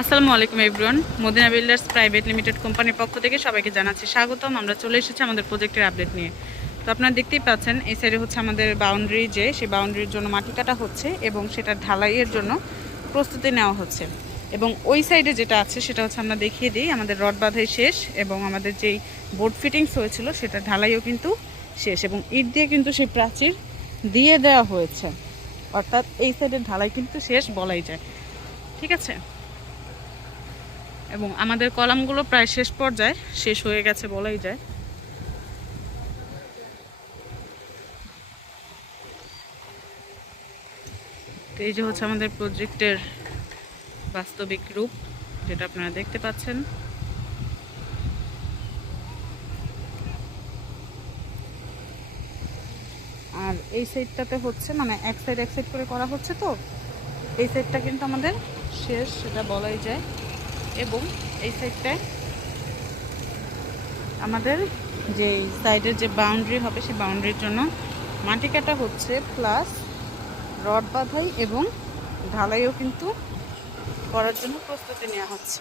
আসসালামু আলাইকুম everyone. Madina builders private limited কোম্পানির পক্ষ থেকে সবাইকে জানাচ্ছি স্বাগতম। আমরা চলে এসেছি আমাদের প্রজেক্টের আপডেট নিয়ে। তো আপনারা দেখতেই পাচ্ছেন এই সাইডে হচ্ছে আমাদের বাউন্ডারি, যে সেই বাউন্ডারির জন্য মাটি কাটা হচ্ছে এবং সেটা ঢালাইয়ের জন্য প্রস্তুতি নেওয়া হচ্ছে। এবং ওই সাইডে যেটা আছে সেটা হচ্ছে আমরা দেখিয়ে দিই, আমাদের রড বাঁধাই শেষ এবং আমাদের যেই বোর্ড ফিটিংস হয়েছিল সেটা ঢালাইও কিন্তু শেষ এবং ইট দিয়ে কিন্তু সেই প্রাচীর দিয়ে দেওয়া হয়েছে। অর্থাৎ এই সাইডের ঢালাই কিন্তু শেষ বলাই যায়, ঠিক আছে। এবং আমাদের কলামগুলো প্রায় শেষ পর্যায়ে শেষ হয়ে গেছে বলাই যায়। তো এই যে হচ্ছে আমাদের প্রজেক্টের বাস্তবিক রূপ, যেটা আপনারা দেখতে পাচ্ছেন। আর এই সাইডটাতে হচ্ছে মানে এক সাইড করে করা হচ্ছে, তো এই সাইডটা কিন্তু আমাদের শেষ সেটা বলাই যায়। এবং এই সাইডটায় আমাদের যে সাইডের যে বাউন্ডারি হবে সেই বাউন্ডারির জন্য মাটি কাটা হচ্ছে, প্লাস রড বাঁধাই এবং ঢালাইও কিন্তু করার জন্য প্রস্তুতি নেওয়া হচ্ছে।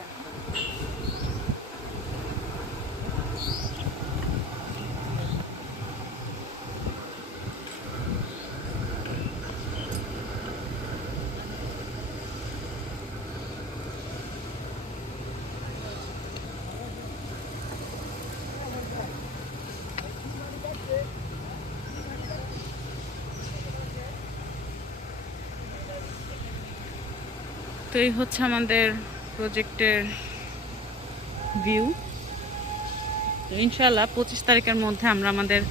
তো এই হচ্ছে আমাদের প্রজেক্টের ভিউ। তো ইনশাআল্লাহ 25 তারিখের মধ্যে আমরা আমাদের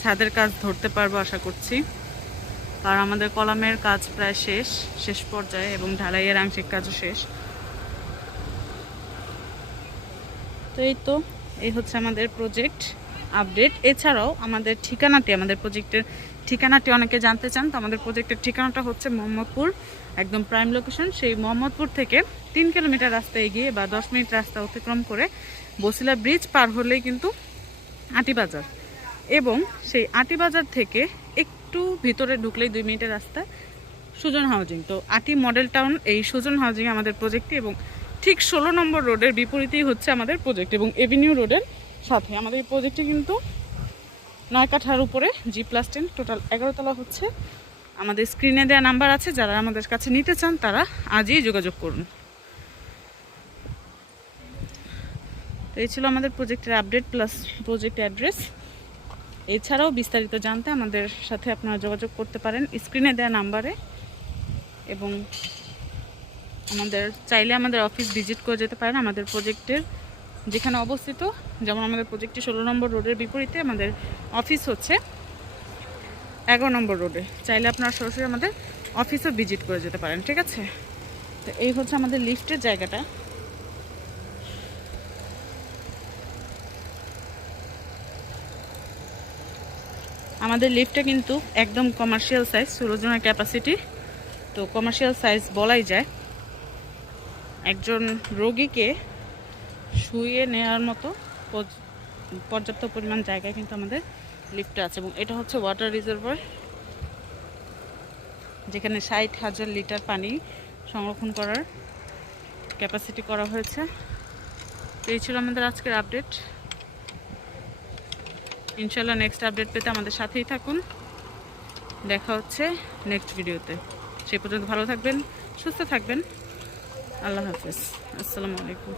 ছাদের কাজ ধরতে পারবো আশা করছি। আর আমাদের কলামের কাজ প্রায় শেষ পর্যায়ে এবং ঢালাইয়ের আংশিক কাজও শেষ। তো এই হচ্ছে আমাদের প্রজেক্ট আপডেট। এছাড়াও আমাদের প্রজেক্টের ঠিকানাটি অনেকে জানতে চান। তো আমাদের প্রজেক্টের ঠিকানাটা হচ্ছে মোহাম্মদপুর, একদম প্রাইম লোকেশন। সেই মোহাম্মদপুর থেকে 3 কিলোমিটার রাস্তা এগিয়ে বা 10 মিনিট রাস্তা অতিক্রম করে বসিলা ব্রিজ পার হলেই কিন্তু আটি বাজার, এবং সেই আটি বাজার থেকে একটু ভিতরে ঢুকলেই 2 মিনিটের রাস্তা সুজন হাউজিং। তো আটি মডেল টাউন, এই সুজন হাউজিং আমাদের প্রজেক্টটি, এবং ঠিক 16 নম্বর রোডের বিপরীতেই হচ্ছে আমাদের প্রজেক্ট এবং এভিনিউ রোডের সাথে। আমাদের এই প্রজেক্টটি কিন্তু 9 কাঠার উপরে, G+10, টোটাল 11 তলা হচ্ছে। আমাদের স্ক্রিনে দেওয়া নাম্বার আছে, যারা আমাদের কাছে নিতে চান তারা আজই যোগাযোগ করুন। তো এই ছিল আমাদের প্রজেক্টের আপডেট প্লাস প্রজেক্ট অ্যাড্রেস। এছাড়াও বিস্তারিত জানতে আমাদের সাথে আপনারা যোগাযোগ করতে পারেন স্ক্রিনে দেওয়া নাম্বারে, এবং চাইলে আমাদের অফিস ভিজিট করে যেতে পারেন। আমাদের প্রজেক্টের যেখানে অবস্থিত, যেমন আমাদের প্রজেক্টটি 16 নম্বর রোডের বিপরীতে, আমাদের অফিস হচ্ছে 11 নম্বর রোডে। চাইলে আপনারা সরাসরি আমাদের অফিসও ভিজিট করে যেতে পারেন, ঠিক আছে। তো এই হচ্ছে আমাদের লিফটের জায়গাটা। আমাদের লিফটটা কিন্তু একদম কমার্শিয়াল সাইজ, 16 জনের ক্যাপাসিটি। তো কমার্শিয়াল সাইজ বলাই যায়। একজন রোগীকে শুয়ে নেওয়ার মতো পর্যাপ্ত পরিমাণ জায়গায় কিন্তু আমাদের লিফটে আছে। এবং এটা হচ্ছে ওয়াটার রিজার্ভার, যেখানে 60,000 লিটার পানি সংরক্ষণ করার ক্যাপাসিটি করা হয়েছে। তো এই ছিল আমাদের আজকের আপডেট। ইনশাল্লাহ নেক্সট আপডেট পেতে আমাদের সাথেই থাকুন। দেখা হচ্ছে নেক্সট ভিডিওতে। সেই পর্যন্ত ভালো থাকবেন, সুস্থ থাকবেন। আল্লাহ হাফেজ। আসসালামু আলাইকুম।